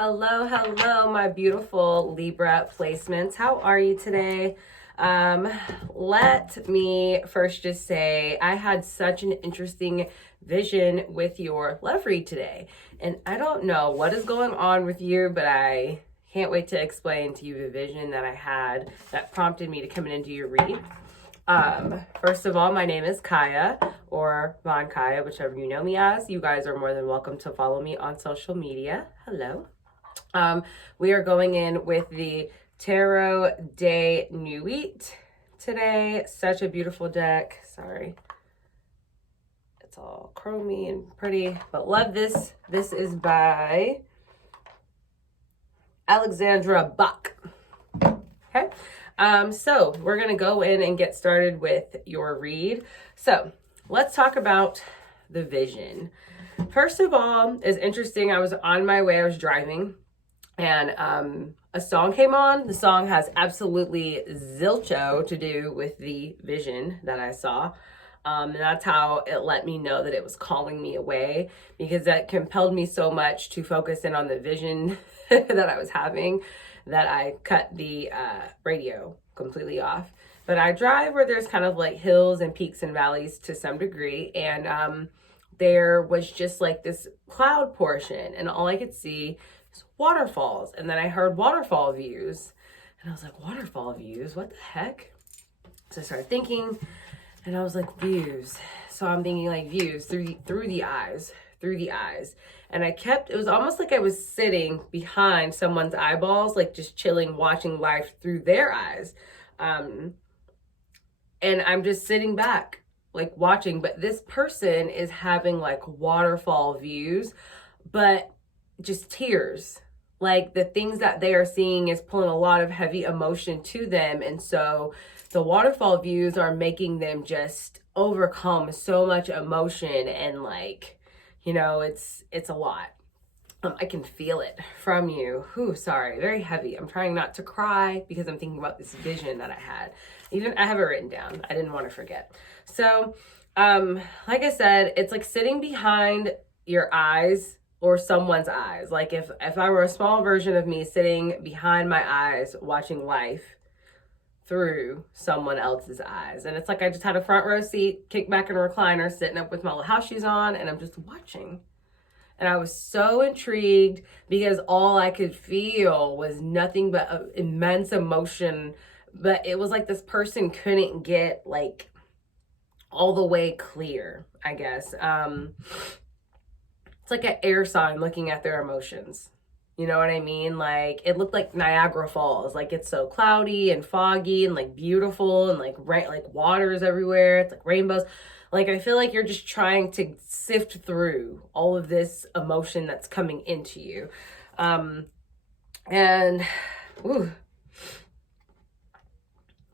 Hello, my beautiful Libra placements. How are you today? Let me first just say I had such an interesting vision with your love read today. And I don't know what is going on with you, but I can't wait to explain to you the vision that I had that prompted me to come in and do your read. First of all, my name is Kiah, or Vonkiah, whichever you know me as. You guys are more than welcome to follow me on social media. Hello. We are going in with the Tarot de Nuit today. Such a beautiful deck. Sorry. It's all chromy and pretty, but love this. This is by Alexandra Buck. Okay. So we're going to go in and get started with your read. So let's talk about the vision. First of all, it's interesting. I was on my way. I was driving and a song came on. The song has absolutely zilcho to do with the vision that I saw. And that's how it let me know that it was calling me away, because that compelled me so much to focus in on the vision that I was having that I cut the radio completely off. But I drive where there's kind of like hills and peaks and valleys to some degree. And there was just like this cloud portion, and all I could see was waterfalls. And then I heard waterfall views, and I was like, waterfall views? What the heck? So I started thinking, and I was like, views. So I'm thinking like views through the eyes. And it was almost like I was sitting behind someone's eyeballs, like just chilling, watching life through their eyes. And I'm just sitting back, like watching, but this person is having like waterfall views, but just tears. Like the things that they are seeing is pulling a lot of heavy emotion to them. And so the waterfall views are making them just overcome so much emotion, and like, you know, it's a lot. I can feel it from you. Sorry, very heavy. I'm trying not to cry because I'm thinking about this vision that I had. I have it written down. I didn't want to forget. So, like I said, it's like sitting behind your eyes or someone's eyes. Like if I were a small version of me sitting behind my eyes, watching life through someone else's eyes. And it's like I just had a front row seat, kicked back in a recliner, sitting up with my little house shoes on, and I'm just watching. And I was so intrigued because all I could feel was nothing but immense emotion. But it was like this person couldn't get like all the way clear, I guess. It's like an air sign looking at their emotions. You know what I mean? Like it looked like Niagara Falls. Like it's so cloudy and foggy and like beautiful and like waters everywhere. It's like rainbows. Like I feel like you're just trying to sift through all of this emotion that's coming into you. And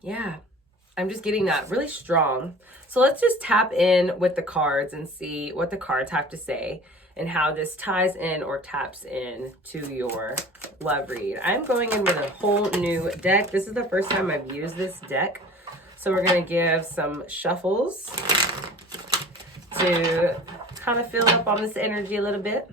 yeah, I'm just getting that really strong. So let's just tap in with the cards and see what the cards have to say and how this ties in or taps in to your love read. I'm going in with a whole new deck. This is the first time I've used this deck. So we're gonna give some shuffles to kind of fill up on this energy a little bit.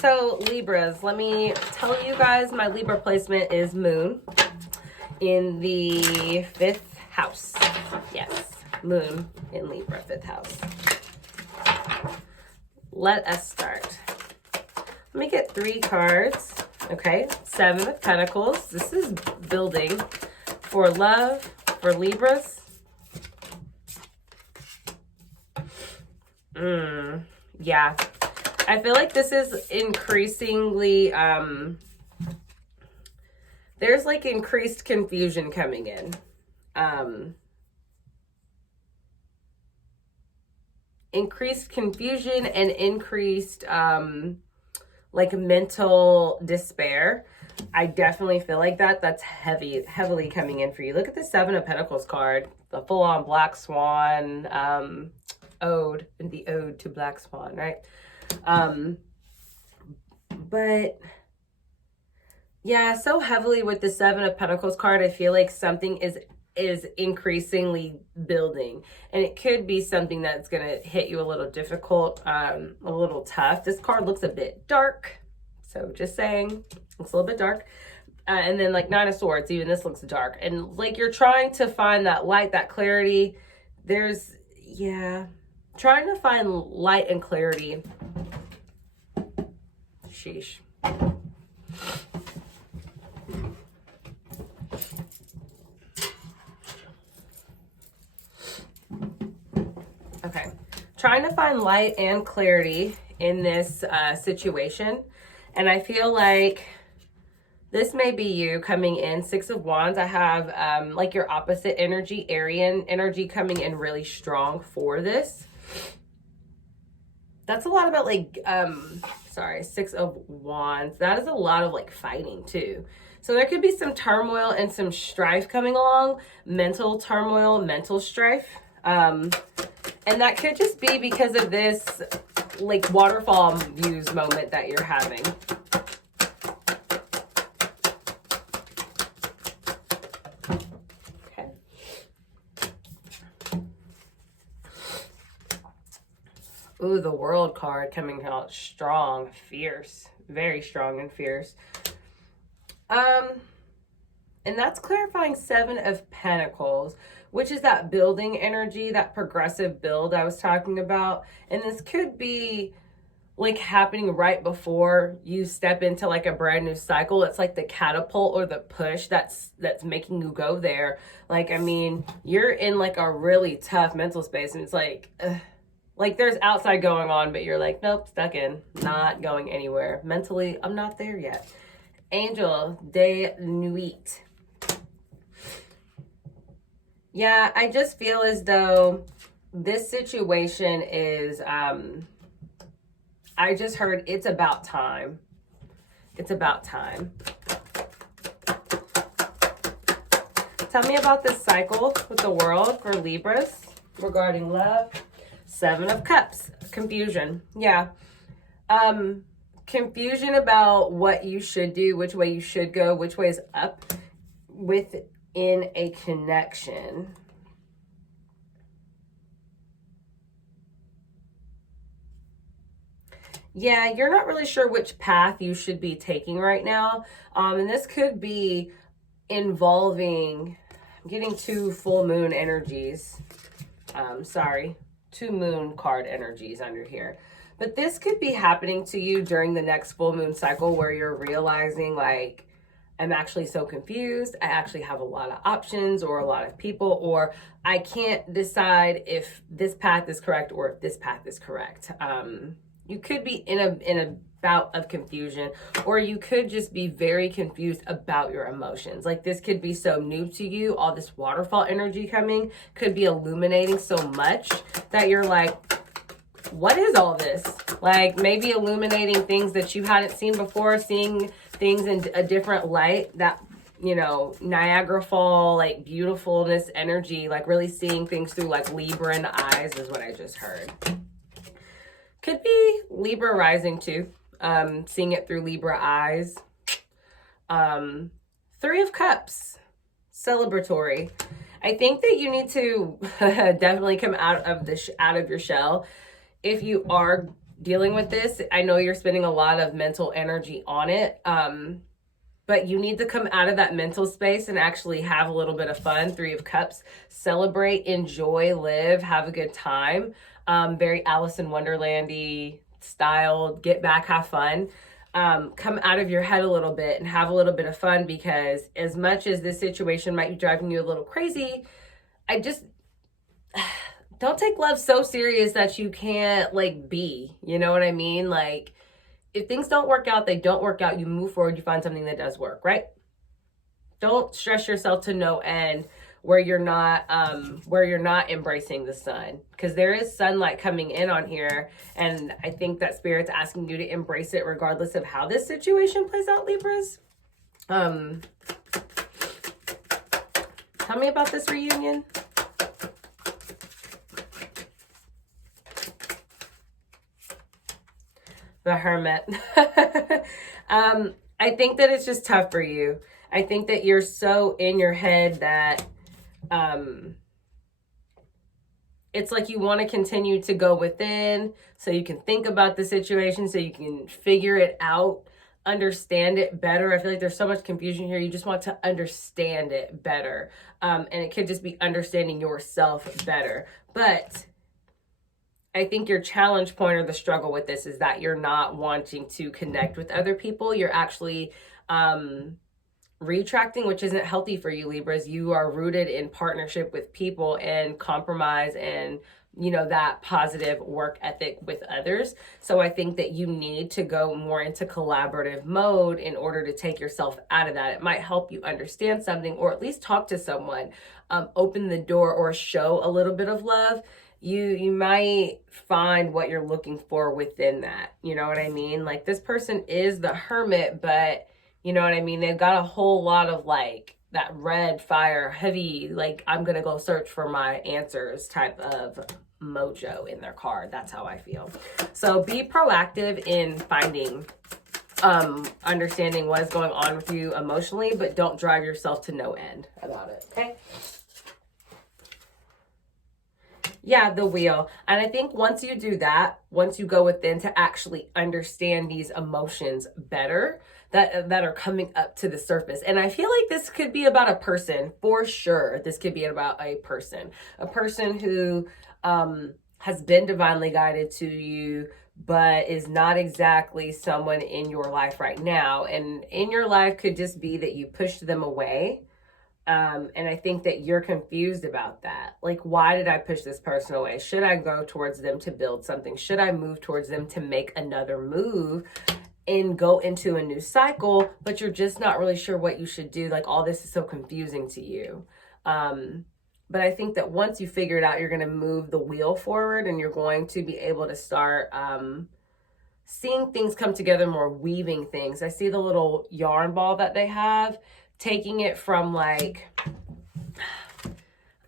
So Libras, let me tell you guys, my Libra placement is Moon in the 5th house. Yes, Moon in Libra, 5th house. Let us start. Let me get 3 cards. Okay, 7 of Pentacles. This is building for love, for Libras. Yeah. I feel like this is increasingly, there's like increased confusion coming in. Increased confusion and increased, like mental despair. I definitely feel like that's heavily coming in for you. Look at the 7 of Pentacles card, the full-on Black Swan, ode, and the ode to Black Swan, right? But yeah, so heavily with the 7 of Pentacles card, I feel like something is is increasingly building, and it could be something that's going to hit you a little difficult, a little tough. This card looks a bit dark, so just saying, looks a little bit dark. And then like Nine of Swords, even this looks dark, and like you're trying to find that light, that clarity. There's, yeah, trying to find light and clarity. Sheesh. Okay, trying to find light and clarity in this situation. And I feel like this may be you coming in. Six of Wands. I have like your opposite energy, Arian energy, coming in really strong for this. That's a lot about like, sorry, Six of Wands. That is a lot of like fighting too. So there could be some turmoil and some strife coming along, mental turmoil, mental strife. And that could just be because of this like waterfall views moment that you're having. Okay. Ooh, the World card coming out strong, fierce, very strong and fierce. And that's clarifying Seven of Pentacles, which is that building energy, that progressive build I was talking about. And this could be like happening right before you step into like a brand new cycle. It's like the catapult or the push that's making you go there. Like, I mean, you're in like a really tough mental space, and it's like, like there's outside going on, but you're like, nope, stuck in, not going anywhere. Mentally, I'm not there yet. Angel de Nuit. Yeah, I just feel as though this situation is, I just heard it's about time. It's about time. Tell me about this cycle with the World for Libras regarding love. Seven of Cups, confusion. Yeah. Confusion about what you should do, which way you should go, which way is up within a connection. Yeah, you're not really sure which path you should be taking right now. And this could be involving, I'm getting two full moon energies. Sorry, two moon card energies under here. But this could be happening to you during the next full moon cycle, where you're realizing like, I'm actually so confused. I actually have a lot of options or a lot of people, or I can't decide if this path is correct or if this path is correct. You could be in a bout of confusion, or you could just be very confused about your emotions. Like this could be so new to you. All this waterfall energy coming could be illuminating so much that you're like, what is all this? Like maybe illuminating things that you hadn't seen before, seeing things in a different light, that, you know, Niagara Fall, like beautifulness energy, like really seeing things through like Libran eyes is what I just heard. Could be Libra rising too, seeing it through Libra eyes. Three of Cups, celebratory. I think that you need to definitely come out of your shell. If you are dealing with this, I know you're spending a lot of mental energy on it, but you need to come out of that mental space and actually have a little bit of fun. Three of Cups, celebrate, enjoy, live, have a good time. Very Alice in Wonderland-y style, get back, have fun. Come out of your head a little bit and have a little bit of fun, because as much as this situation might be driving you a little crazy, I just don't take love so serious that you can't like be, you know what I mean? Like if things don't work out, they don't work out. You move forward, you find something that does work, right? Don't stress yourself to no end where you're not embracing the sun, because there is sunlight coming in on here, and I think that Spirit's asking you to embrace it regardless of how this situation plays out, Libras. Tell me about this reunion. The Hermit. I think that it's just tough for you. I think that you're so in your head that it's like you want to continue to go within so you can think about the situation, so you can figure it out, understand it better. I feel like there's so much confusion here. You just want to understand it better. And it could just be understanding yourself better. But I think your challenge point or the struggle with this is that you're not wanting to connect with other people. You're actually retracting, which isn't healthy for you, Libras. You are rooted in partnership with people and compromise and, you know, that positive work ethic with others. So I think that you need to go more into collaborative mode in order to take yourself out of that. It might help you understand something, or at least talk to someone, open the door, or show a little bit of love. You might find what you're looking for within that. You know what I mean? Like, this person is the Hermit, but you know what I mean? They've got a whole lot of like that red fire, heavy, like I'm going to go search for my answers type of mojo in their card. That's how I feel. So be proactive in finding, understanding what is going on with you emotionally, but don't drive yourself to no end about it. Okay. Yeah, the Wheel. And I think once you do that, once you go within to actually understand these emotions better that are coming up to the surface. And I feel like this could be about a person, for sure. This could be about a person who has been divinely guided to you, but is not exactly someone in your life right now. And in your life could just be that you pushed them away. And I think that you're confused about that. Like, why did I push this person away? Should I go towards them to build something? Should I move towards them to make another move and go into a new cycle? But you're just not really sure what you should do. Like, all this is so confusing to you. But I think that once you figure it out, you're going to move the wheel forward, and you're going to be able to start seeing things come together more, weaving things. I see the little yarn ball that they have, taking it from like,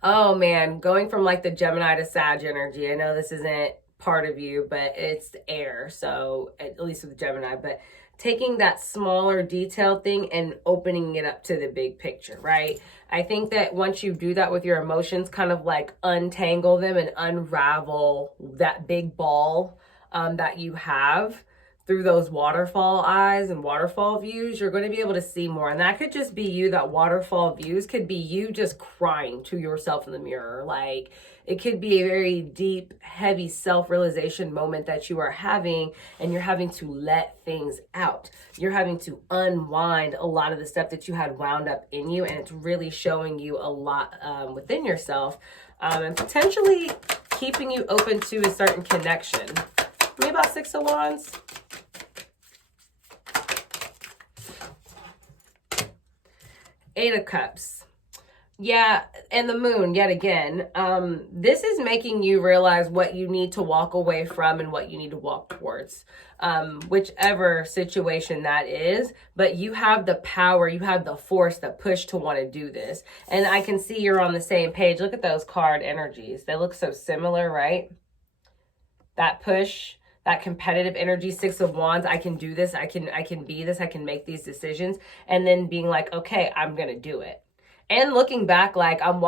oh man, going from like the Gemini to Sag energy. I know this isn't part of you, but it's air. So at least with Gemini, but taking that smaller detailed thing and opening it up to the big picture, right? I think that once you do that with your emotions, kind of like untangle them and unravel that big ball that you have, through those waterfall eyes and waterfall views, you're going to be able to see more. And that could just be you. That waterfall views could be you just crying to yourself in the mirror. Like, it could be a very deep, heavy self-realization moment that you are having, and you're having to let things out. You're having to unwind a lot of the stuff that you had wound up in you, and it's really showing you a lot within yourself, and potentially keeping you open to a certain connection. Maybe about 6 of Wands. Eight of Cups. Yeah, and the Moon yet again. This is making you realize what you need to walk away from and what you need to walk towards, whichever situation that is. But you have the power, you have the force, the push to want to do this. And I can see you're on the same page. Look at those card energies. They look so similar, right? That push, that competitive energy, 6 of Wands. I can do this. I can be this. I can make these decisions. And then being like, okay, I'm going to do it. And looking back, like I'm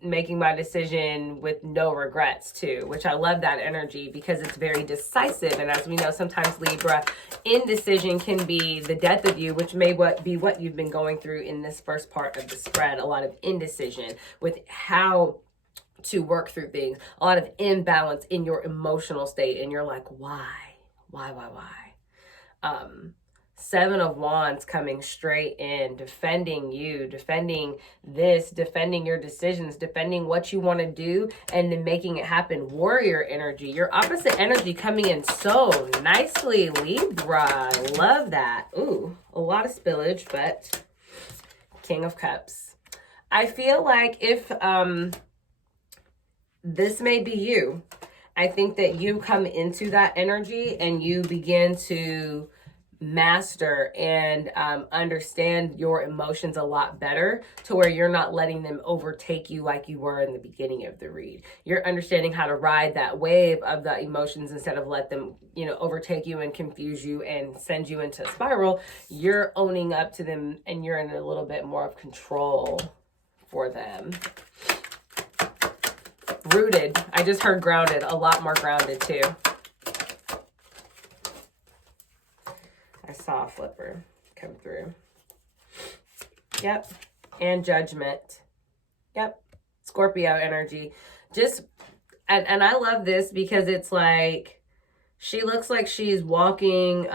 making my decision with no regrets too, which I love that energy because it's very decisive. And as we know, sometimes Libra, indecision can be the death of you, which may be what you've been going through in this first part of the spread. A lot of indecision with how to work through things, a lot of imbalance in your emotional state, and you're like, why? 7 of Wands coming straight in, defending you, defending this, defending your decisions, defending what you want to do, and then making it happen. Warrior energy, your opposite energy coming in so nicely, Libra. I love that. Ooh, a lot of spillage, but King of Cups. I feel like if this may be you, I think that you come into that energy and you begin to master and understand your emotions a lot better, to where you're not letting them overtake you like you were in the beginning of the read. You're understanding how to ride that wave of the emotions instead of let them, overtake you and confuse you and send you into a spiral. You're owning up to them, and you're in a little bit more of control for them. Rooted. I just heard grounded. A lot more grounded too. I saw a flipper come through. Yep. And judgment. Yep. Scorpio energy. Just, and I love this because it's like, she looks like she's walking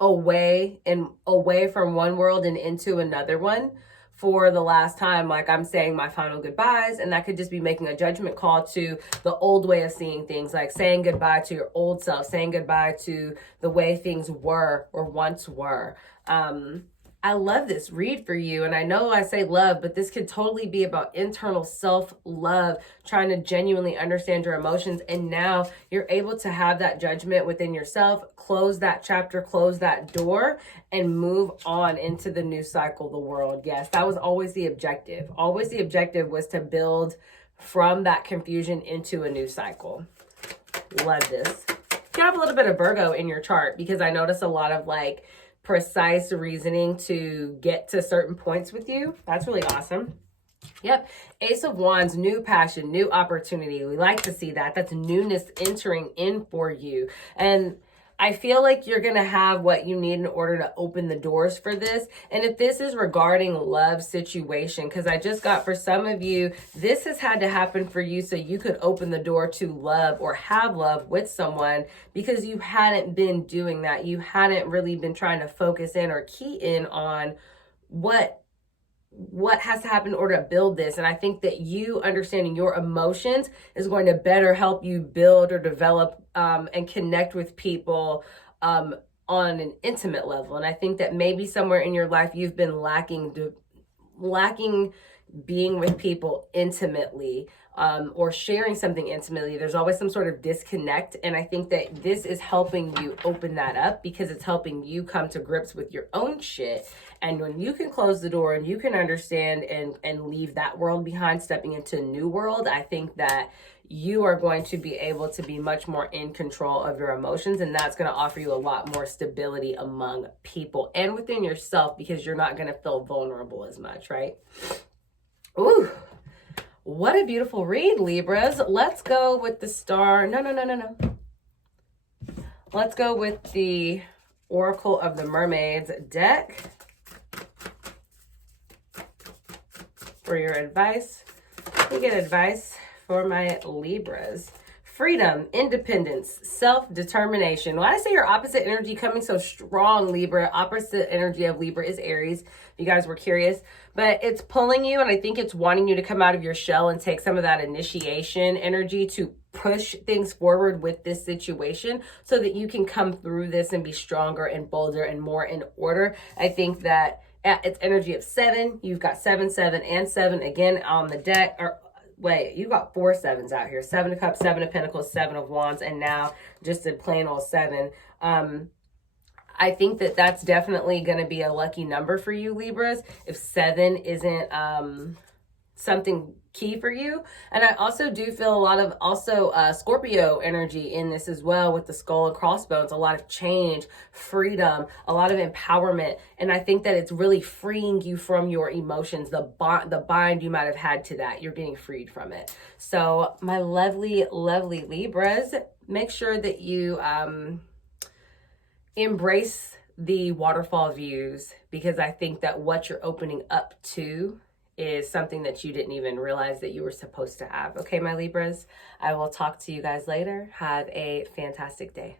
away from one world and into another one for the last time. Like, I'm saying my final goodbyes, and that could just be making a judgment call to the old way of seeing things, like saying goodbye to your old self, saying goodbye to the way things were or once were. I love this read for you. And I know I say love, but this could totally be about internal self-love, trying to genuinely understand your emotions. And now you're able to have that judgment within yourself, close that chapter, close that door, and move on into the new cycle, the world. Yes, that was always the objective. Always the objective was to build from that confusion into a new cycle. Love this. You have a little bit of Virgo in your chart, because I notice a lot of like precise reasoning to get to certain points with you. That's really awesome. Yep. Ace of Wands, new passion, new opportunity. We like to see that. That's newness entering in for you. And I feel like you're going to have what you need in order to open the doors for this. And if this is regarding love situation, because I just got, for some of you, this has had to happen for you so you could open the door to love or have love with someone, because you hadn't been doing that. You hadn't really been trying to focus in or key in on what has to happen in order to build this. And I think that you understanding your emotions is going to better help you build or develop and connect with people on an intimate level. And I think that maybe somewhere in your life you've been lacking being with people intimately, or sharing something intimately. There's always some sort of disconnect. And I think that this is helping you open that up, because it's helping you come to grips with your own shit. And when you can close the door and you can understand and leave that world behind, stepping into a new world, I think that you are going to be able to be much more in control of your emotions. And that's going to offer you a lot more stability among people and within yourself, because you're not going to feel vulnerable as much, right? Ooh, what a beautiful read, Libras. Let's go with the star. No. Let's go with the Oracle of the Mermaids deck for your advice. We get advice for my Libras. Freedom, independence, self-determination. When I say your opposite energy coming so strong, Libra, opposite energy of Libra is Aries, if you guys were curious. But it's pulling you, and I think it's wanting you to come out of your shell and take some of that initiation energy to push things forward with this situation so that you can come through this and be stronger and bolder and more in order. I think that it's energy of 7. You've got 7, 7, and 7 again on the deck. Or wait, you got 4 sevens out here. 7 of Cups, 7 of Pentacles, 7 of Wands, and now just a plain old 7. I think that that's definitely going to be a lucky number for you, Libras, if 7 isn't something key for you. And I also do feel a lot of Scorpio energy in this as well, with the skull and crossbones, a lot of change, freedom, a lot of empowerment. And I think that it's really freeing you from your emotions, the bind you might have had to that. You're getting freed from it. So my lovely, lovely Libras, make sure that you embrace the waterfall views, because I think that what you're opening up to is something that you didn't even realize that you were supposed to have. Okay, my Libras, I will talk to you guys later. Have a fantastic day.